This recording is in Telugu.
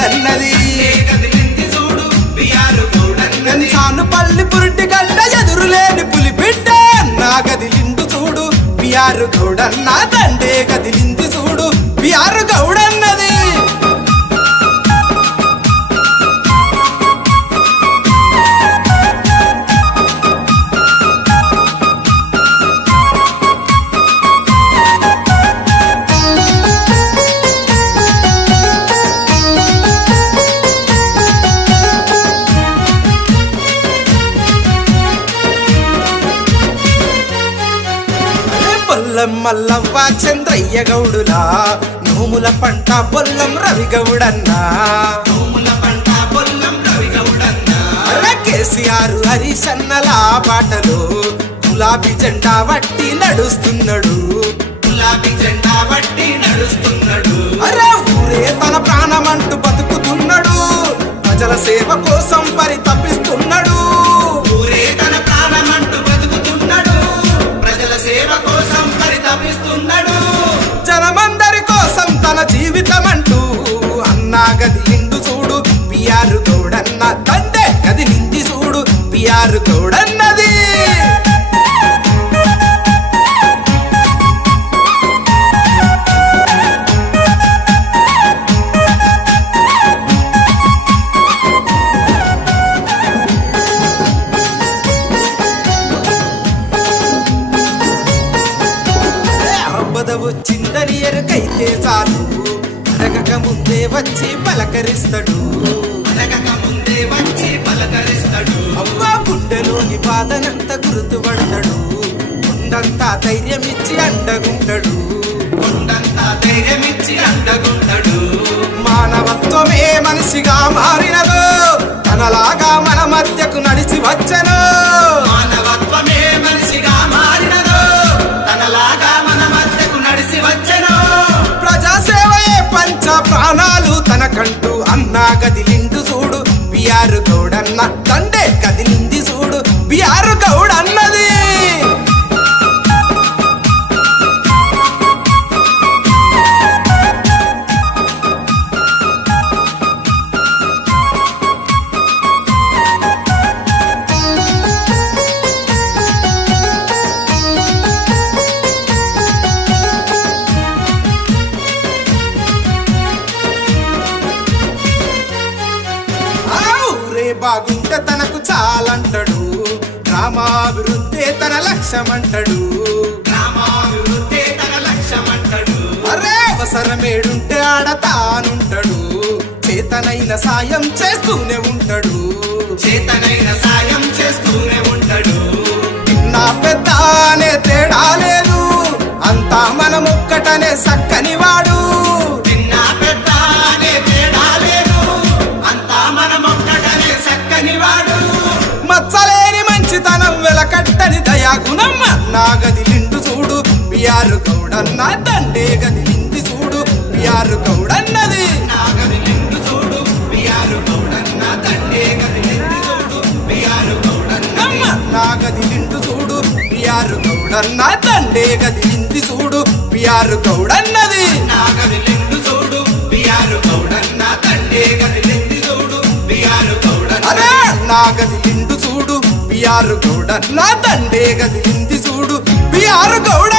గౌడన్నది చాను పల్లి పురిటి గడ్డ ఎదురులేని పులిపిట్ట నా గదిలిండు చూడు బిఆర్ గౌడన్న దండే గదిలింది చూడు బిఆర్ గౌడన్నది బొల్లం మల్లవ్వ చంద్రయ్య గౌడులా నోముల పంట బొల్లం రవి గౌడన్నా కేసీఆర్ హరిశన్నల బాటలో గులాబీ జెండా వట్టి నడుస్తున్నాడు అరే ఊరే తన ప్రాణమంటూ బతుకుతున్నాడు ప్రజల సేవ కోసం పరితపిస్తున్నాడు జనమందరి కోసం తన జీవితం అంటూ అన్నా గదిలిండు చూడు బిఆర్ గౌడన్న తండే గదిలింది చూడు బిఆర్ గౌడన్నది వచ్చిందని ఎరుకైతే చాలు అడగక ముందే వచ్చి పలకరిస్తాడు అవ్వా గుండెలోని బాధనంత గుర్తుపడతాడు కొండంతా ధైర్యం ఇచ్చి అండగుంటాడు మానవత్వమే మనిషిగా మారినదో తనలాగా మన మధ్యకు నడిచి వచ్చను మానవత్వమే మనిషిగా మారినదో తనలాగా మన మధ్యకు నడిచి వచ్చను ప్రజాసేవయే పంచ ప్రాణాలు తనకంటూ అన్నా గదిలిండు చూడు బిఆర్ గౌడన్న తండే గదిలింది చూడు బిఆర్ గౌడన్నది బాగుంటే తనకు చాలంటాడు గ్రామాభివృద్ధి తన లక్ష్యమంటాడు అరే అవసరమేడుంటే ఆడతానుంటాడు చేతనైన సాయం చేస్తూనే ఉంటాడు నా పెద్ద అనే తేడా లేదు అంతా మనమొక్కటనే సక్కని వాడు మచ్చలేని మంచితనం వెలకట్టని దయాగుణమ్మ నా గదిలిండు చూడు బిఆర్ గౌడన్న దండే గదిలింది చూడు బిఆర్ గౌడన్నది నా గదిలిండు చూడు బిఆర్ గౌడన్న దండే గదిలింది చూడు బిఆర్ గౌడన్నమ్మ నా గదిలిండు చూడు బిఆర్ గౌడన్న దండే గదిలింది చూడు బిఆర్ గౌడన్నది నా గదిలిండు చూడు బిఆర్ గౌడన్న దండే గదిలింది చూడు బిఆర్ గౌడన్న అరే నా గదిలిండు చూడు బిఆర్ గౌడన్న దండే గదిలింది చూడు బిఆర్ గౌడ